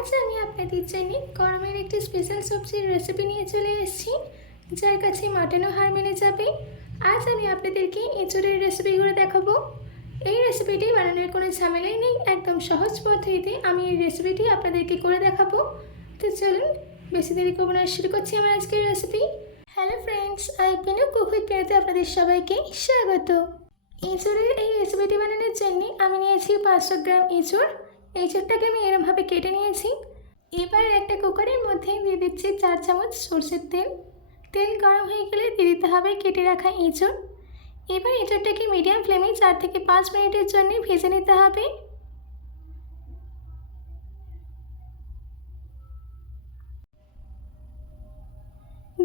আজ আমি আপনাদের জন্য গরমের একটি স্পেশাল সবজির রেসিপি নিয়ে চলে এসেছি, যার কাছে মাটনও হার মেনে যাবে। আজ আমি আপনাদেরকে এঁচোড়ের রেসিপিগুলো দেখাবো। এই রেসিপিটি বানানোর কোনো ঝামেলাই নেই, একদম সহজ পদ্ধতিতে আমি এই রেসিপিটি আপনাদেরকে করে দেখাবো। তো চলুন বেশি দেরি করবো না, শুরু করছি আমার আজকের recipe. Hello friends, I Pinu cook with পিনুতে আপনাদের সবাইকে স্বাগত। এঁচোড়ের এই রেসিপিটি বানানোর জন্য আমি নিয়েছি 500 গ্রাম এঁচোড়। এঁচোড়টাকে আমি এরমভাবে কেটে নিয়েছি। এবার একটা কুকারের মধ্যে দিয়ে দিচ্ছি 4 চামচ সরষের তেল। তেল গরম হয়ে গেলে দিয়ে দিতে হবে কেটে রাখা এঁচোড়। এবার এঁচোড়টাকে মিডিয়াম ফ্লেমে 4 থেকে 5 মিনিটের জন্য ভেজে নিতে হবে।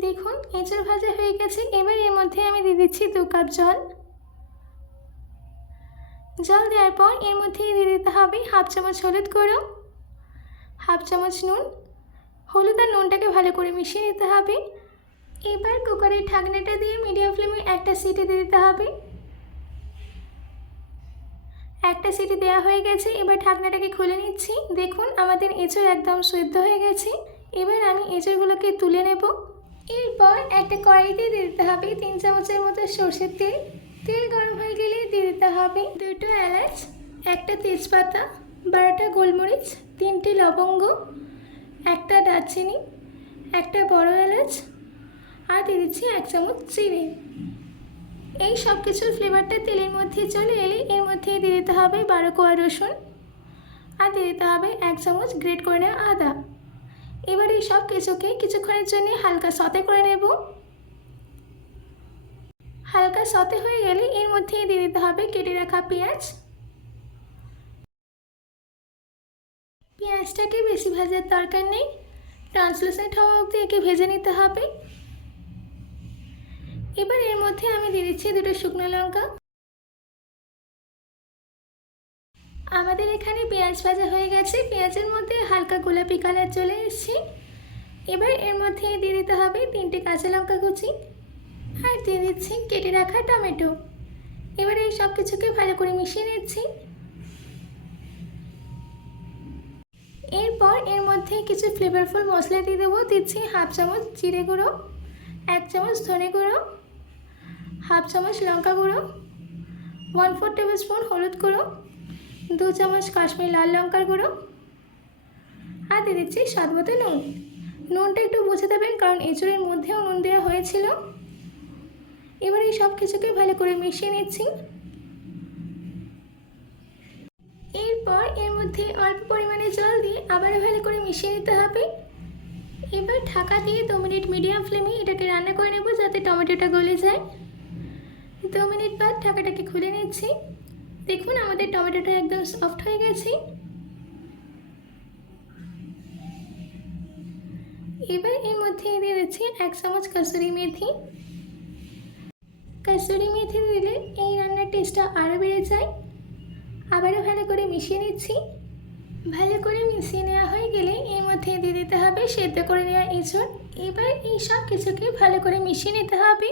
দেখুন এঁচোড় ভাজা হয়ে গেছে। এবার এর মধ্যে আমি দিয়ে দিচ্ছি 2 কাপ জল। জল দেওয়ার পর এর মধ্যে দিয়ে দিতে হবে হাফ চামচ হলুদ গুঁড়ো, হাফ চামচ নুন। হলুদ আর নুনটাকে ভালো করে মিশিয়ে নিতে হবে। এবার কুকারের ঢাকনাটা দিয়ে মিডিয়াম ফ্লেমে একটা সিটি দিয়ে দিতে হবে। একটা সিটি দেওয়া হয়ে গেছে। এবার ঢাকনাটাকে খুলে নিচ্ছি। দেখুন আমাদের এঁচোড় একদম সেদ্ধ হয়ে গেছে। এবার আমি এঁচোড়গুলোকে তুলে নেব। এরপর একটা কড়াইতে দিয়ে দিতে হবে 3 চামচের মতো সরষের তেল। তেল গরম হয়ে গেলে দিয়ে দিতে হবে 2টো এলাচ, একটা তেজপাতা, 12টা গোলমরিচ, 3টে লবঙ্গ, একটা দারচিনি, একটা বড় এলাচ, আর দিয়ে দিচ্ছি 1 চামচ চিনি। এই সব কিছুর ফ্লেভারটা তেলের মধ্যে চলে এলে এর মধ্যে দিয়ে দিতে হবে 12 কোয়া রসুন, আর দিয়ে দিতে হবে 1 চামচ গ্রেট করে নেওয়া আদা। এবার এই সব কিছুকে কিছুক্ষণের জন্য হালকা সতে করে নেব। হালকা সতে হয়ে গেলে এর মধ্যে দিয়ে দিতে হবে কেটে রাখা পেঁয়াজ। পেঁয়াজটাকে বেশি ভাজার দরকার নেই, ট্রান্সলুসেন্ট হওয়া অবধি একে ভেজে নিতে হবে। এবার এর মধ্যে আমি দিয়ে দিচ্ছি 2টো শুকনো লঙ্কা। আমাদের এখানে পেঁয়াজ ভাজা হয়ে গেছে, পেঁয়াজের মধ্যে হালকা গোলাপি কালার চলে এসেছে। এবার এর মধ্যে দিয়ে দিতে হবে 3টে কাঁচা লঙ্কা কুচি, আর দিয়ে দিচ্ছি কেটে রাখা টমেটো। এবার এই সব কিছুকে ভালো করে মিশিয়ে নিচ্ছি। এরপর এর মধ্যে কিছু ফ্লেভারফুল মশলা দিয়ে দেবো। দিচ্ছি হাফ চামচ জিরে গুঁড়ো, 1 চামচ ধনে গুঁড়ো, হাফ চামচ লঙ্কা গুঁড়ো, 1/4 টেবিল স্পুন হলুদ গুঁড়ো, 2 চামচ কাশ্মীর লাল লঙ্কার গুঁড়ো, আর দিয়ে দিচ্ছি স্বাদ মতো নুন। নুনটা একটু বুঝে দেবেন, কারণ এঁচোড়ের মধ্যেও নুন দেওয়া হয়েছিল। এবার এই সব কিছুকে ভালো করে মিশিয়ে নিচ্ছি। এরপর এর মধ্যে অল্প পরিমাণে জল দিয়ে আবারও ভালো করে মিশিয়ে নিতে হবে। এবার ঢাকা দিয়ে 2 মিনিট মিডিয়াম ফ্লেমে এটাকে রান্না করে নেব, যাতে টমেটোটা গলে যায়। 2 মিনিট বাদ ঢাকাটাকে খুলে নিচ্ছি। দেখুন আমাদের টমেটোটা একদম সফট হয়ে গেছে। এবার এর মধ্যে দিয়ে দিচ্ছি 1 চামচ কসুরি মেথি। কসুরি মেথি দিলে এই রান্নার টেস্টটা আরও বেড়ে যায়। আবারও ভালো করে মিশিয়ে নিচ্ছি। ভালো করে মিশিয়ে নেওয়া হয়ে গেলে এর মধ্যে দিয়ে দিতে হবে সেদ্ধ করে নেওয়া এঁচোড়। এবার এই সব কিছুকে ভালো করে মিশিয়ে নিতে হবে।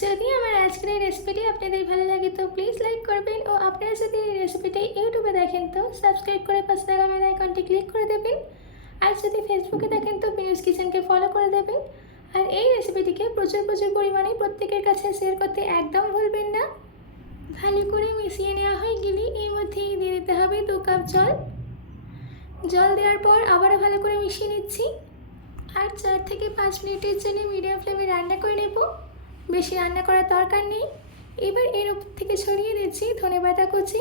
যদি আমার আজকের এই রেসিপিটি আপনাদের ভালো লাগে তো প্লিজ লাইক করবেন, ও আপনারা যদি এই রেসিপিটি ইউটিউবে দেখেন তো সাবস্ক্রাইব করে পাশে থাকা বেল আইকনটি ক্লিক করে দেবেন। আর যদি ফেসবুকে দেখেন তো পিনুস কিচেনকে ফলো করে দেবেন। আর এই রেসিপিটিকে প্রচুর পরিমাণে প্রত্যেকের কাছে শেয়ার করতে একদম ভুলবেন না। ভালো করে মিশিয়ে নেওয়া হয়ে গেলে এর মধ্যে দিয়ে দিতে হবে 2 কাপ জল। জল দেওয়ার পর আবারও ভালো করে মিশিয়ে নিচ্ছি। আর 4 থেকে 5 মিনিটের জন্য মিডিয়াম ফ্লেমে রান্না করে নেব, বেশি রান্না করার দরকার নেই। এবার এর উপর থেকে ছড়িয়ে দিচ্ছি ধনেপাতা কুচি।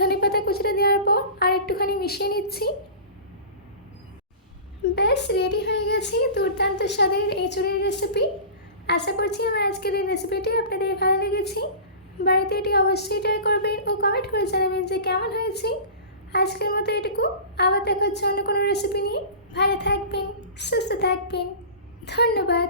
ধনেপাতা কুচিটা দেওয়ার পর আর একটুখানি মিশিয়ে নিচ্ছি। ব্যাস রেডি হয়ে গেছে দুর্দান্ত স্বাদের এঁচোড়ের রেসিপি। আশা করছি আমার আজকের এই রেসিপিটি আপনাদের ভালো লেগেছে। বাড়িতে এটি অবশ্যই ট্রাই করবেন ও কমেন্ট করে জানাবেন যে কেমন হয়েছে। আজকের মতো এটুকু, আবার দেখা হচ্ছে অন্য কোনো রেসিপি নিয়ে। ভালো থাকবেন, সুস্থ থাকবেন, ধন্যবাদ।